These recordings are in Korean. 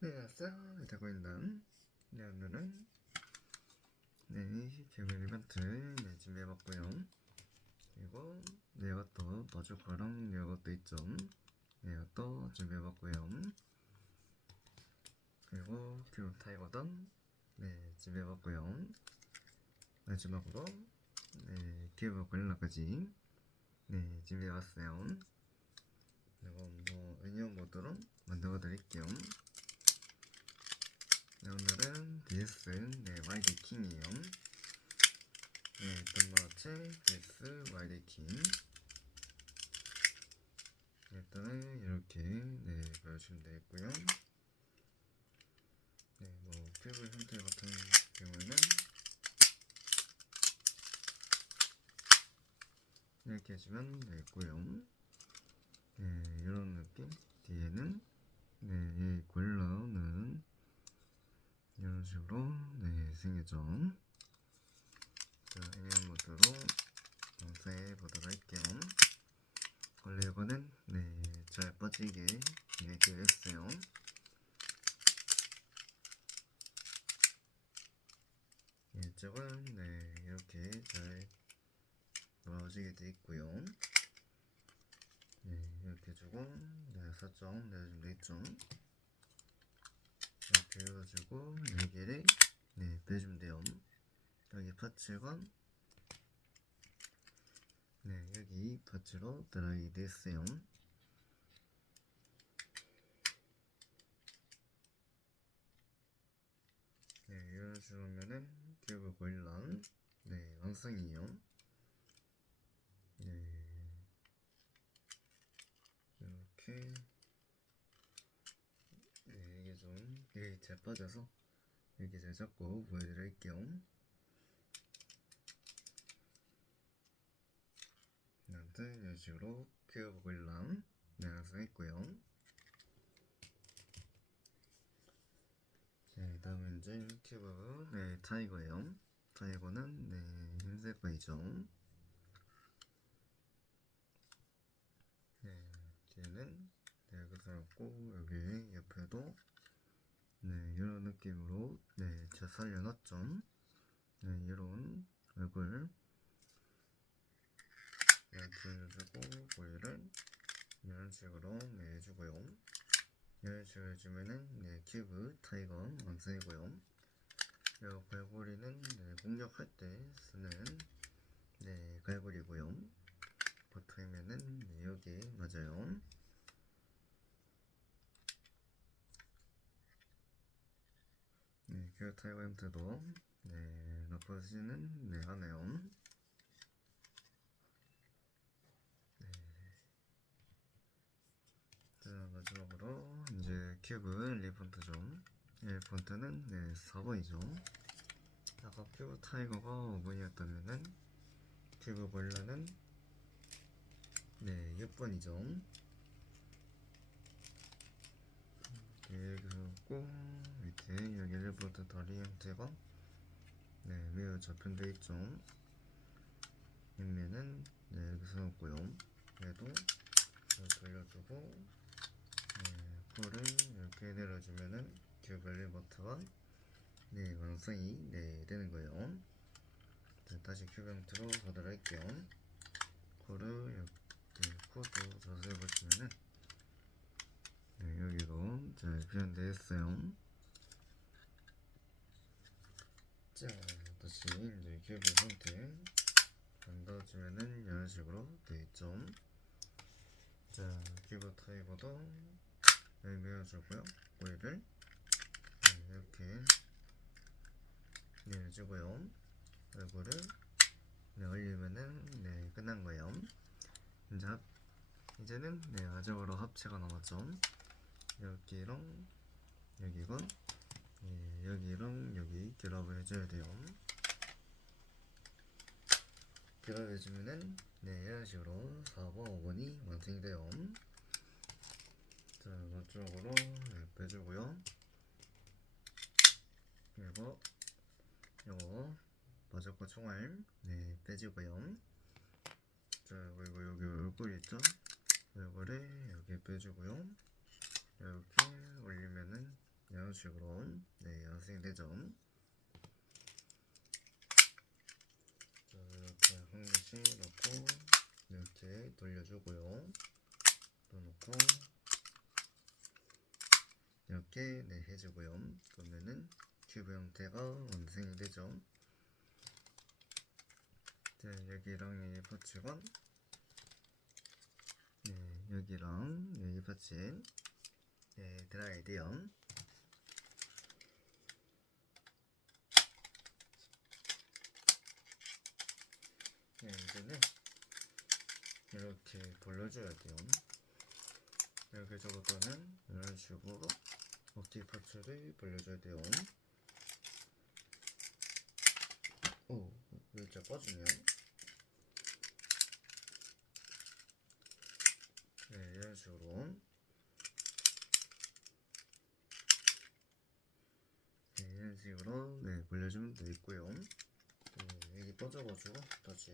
네, 안녕하세요. 되고 있는 네, 오늘은 네, 개별 이벤트 네, 준비해봤고요. 그리고 네, 이것도 버즈커랑 네, 이것도 있죠. 네, 이것도 준비해봤고요. 그리고 큐 타이거던 네, 준비해봤고요. 마지막으로 네, 큐브 고릴라까지 네, 준비해봤어요. 그리고 뭐 애니어 모드로 만들어 드릴게요. 네, 오늘은 DS 네, YD 킹이에요. 네, 덤마치 DS YD 킹. 일단은 이렇게 네, 보여주시면 되겠고요. 네, 뭐 큐브 형태 같은 경우에는 이렇게 해주면 되겠고요. 네, 이런 느낌. 뒤에는 네, 이 골라는 이런 식으로 네, 생기죠. 자, 애니언 모드로 영상해 보도록 할게요. 원래 이거는 네, 잘 빠지게 얘기를 했어요. 이쪽은 네, 이렇게 잘 돌아오시게 돼 있고요. 네, 이렇게 주고 네, 살짝 내주면 되겠죠. 이렇게 해가지고 여기를 네, 빼주면 돼요. 여기 파츠건 네, 여기 파츠로 들어가게 됐어요. 네, 이런 식으로 하면은 큐브 고릴라 네, 완성이에요. 네. 이렇게 네, 이게 좀 이게 잘 빠져서 이렇게 잘 잡고 보여드릴게요. 아무튼 이런 식으로 큐브 고릴라 네, 완성했고요. 네, 다음은 이제 큐브 네, 타이거예요. 타이거는 네, 흰색 거이죠. 네, 뒤에는 네, 살았고 여기 옆에도 네, 이런 느낌으로 네, 잘 살려놨죠. 네, 이런 얼굴 이렇게 해주고 고리를 이런 식으로 네, 해주고요. 이런 식으로 해주면은 네, 큐브 타이거 완성이고요. 이 갈고리는 네, 공격할 때 쓰는 네, 갈고리고요. 버터이면은 네, 여기 맞아요. 그 타이거 형태도 네, 나쁘지는 네, 않아요. 네. 자, 마지막으로 이제 큐브 리폰트죠. 리폰트는 네, 4번이죠. 아까 큐브 타이거가 5번이었다면은 큐브 볼라는 네, 6번이죠. 그리고 밑에 여기 일부터 다리 형태가 네, 매우 접현되어 있죠. 옆면은 네, 여기서 없고요. 얘도 돌려주고 네, 코를 이렇게 내려주면은 큐블리 버터가 네, 완성이 네, 되는 거예요. 자, 다시 큐브 형태로 가도록 할게요. 코를 이렇게 네, 코도 자세히 보시면은 네, 여기도 잘 표현되어 있어요. 자, 다시 이제 큐브 형태 만들어주면은 이런 식으로 되어 있죠. 자, 큐브 타이거도 메어주고요. 오일을 네, 이렇게 내려주고요. 얼굴을 네, 올리면은 네, 끝난 거예요. 이제 합, 이제는 네, 마지막으로 합체가 남았죠. 여기랑 여기건 예, 여기랑 여기 결합을 해줘야 돼요. 결합해주면은 네 이런 식으로 4번, 5번이 완성이 돼요. 자 마지막으로 네, 빼주고요. 그리고 요거 마저거 총알 네 빼주고요. 자 그리고 여기 얼굴 있죠? 얼굴에 여기 빼주고요. 이렇게 올리면은 이런 식으로 네 되죠. 자, 이렇게 한 개씩 넣고 이렇게 돌려주고요. 또 넣고 이렇게 네 해주고요. 그러면은 큐브 형태가 완성이 되죠. 자 여기랑 여기 파츠건 네 여기랑 여기 파츠 네 돼요. 네 이제는 이렇게 돌려줘야 돼요. 여기서부터는 이런 식으로 어깨 파츠를 벌려줘야 돼요. 오, 일자 빠지네요. 네, 이런 식으로. 네, 이런 식으로 네, 벌려주면 되겠고요. 네, 여기 빠져가지고 다시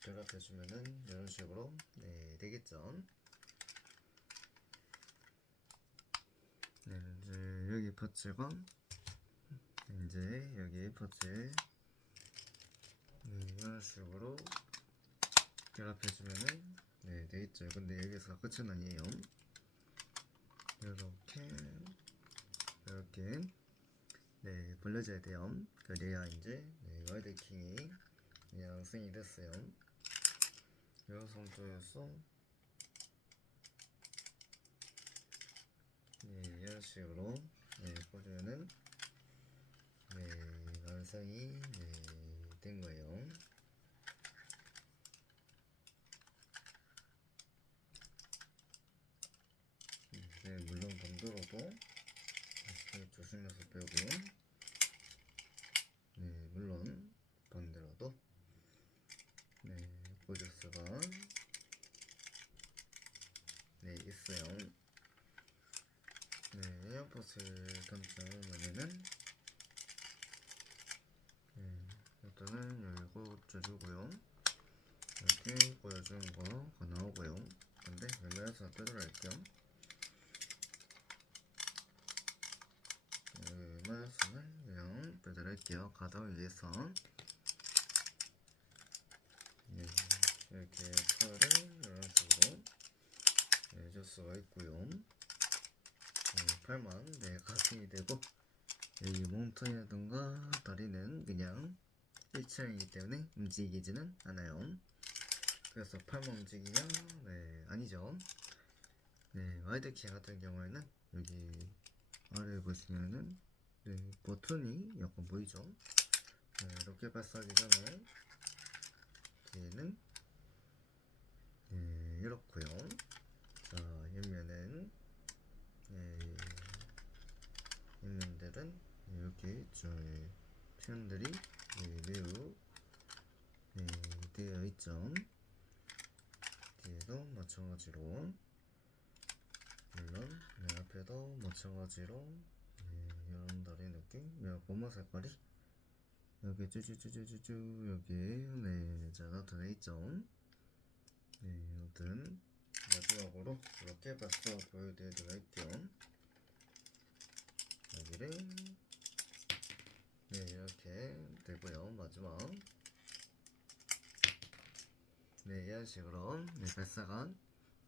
결합해주면은 이런 식으로 네, 되겠죠. 네, 이제 여기 파츠가 이제 여기 파츠 네, 이런 식으로 결합해주면은 네, 되겠죠. 근데 여기서 끝은 아니에요. 이렇게 이렇게 네, 벌려져야 돼요. 그래야 이제 네, 와이드킹이 양승이 됐어요. 이 상태에서 네, 이런 식으로 네, 꽂으면은 네, 완성이 네, 된 거예요. 네, 물론 반대로도 이렇게 조심해서 빼고요. 네, 물론 반대로도 네, 보조스가 네, 있어요. 네, 에어팟을 감싸면은 네, 일단은 여기 꽂아주고요. 이렇게 꽂아주는 거가 나오고요. 근데 뜯으러 할게요. 웬만해서는 그냥 할게요. 가정을 위해서. 네, 이렇게 털을 이런 식으로 내줄 수가 있고요. 네, 팔만 네, 가슴이 되고 여기 몸통이라든가 다리는 그냥 일체형이기 때문에 움직이지는 않아요. 그래서 팔만 움직이면 네 아니죠. 네 와이드 키 같은 경우에는 여기 아래 보시면은 네 버튼이 약간 보이죠. 네, 이렇게 발사하기 전에 뒤에는 네 이렇고요. 자 옆면은 네, 있는들은 이렇게 저의 표현들이 네, 매우 네, 되어 있죠. 뒤에도 마찬가지로 물론 네, 앞에도 마찬가지로 네, 이런 다리 느낌 네, 고마 색깔이 여기 쭈쭈쭈쭈쭈쭈 여기 네, 잘 나타나 있죠. 네, 아무튼 마지막으로 이렇게 봤어 보여드리도록 할게요. 여기를 네 이렇게 되고요 마지막. 네 이런 식으로 네 발사관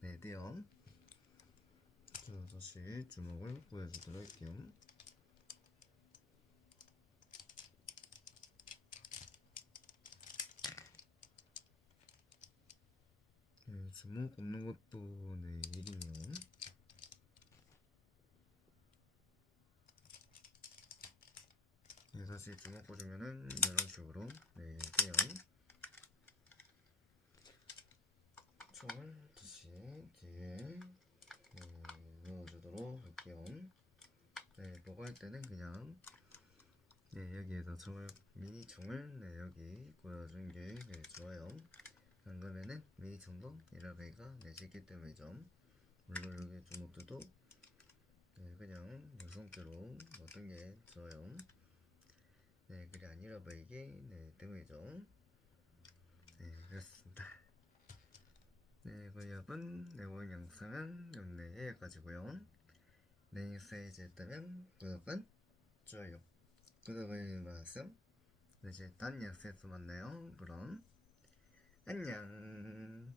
네 돼요 자 다시 주먹을 보여주도록 할게요. 네, 주먹 없는 것도 네 일이네요 네, 다시 주먹 꽂으면은 이런 식으로 네, 돼요. 총을 다시 뒤에 네, 넣어주도록 할게요. 네, 할 때는 그냥 네, 여기에다 총을 미니 총을 네, 여기 꽂아준 게 네, 좋아요. 안 그러면은 미니 총도 이라베가 내지기 때문이죠. 물론 여기 주먹들도 네, 그냥 여성대로 어떤 게 좋아요. 네, 그게 아니라 보이게 네, 때문이죠. 네, 그렇습니다. 네, 그 여러분, 네, 오늘 영상은 네, 여기까지고요. 네, 사이즈였다면 구독과 좋아요. 구독을 눌러주세요. 네, 이제 다른 영상에서 만나요. 그럼 안녕.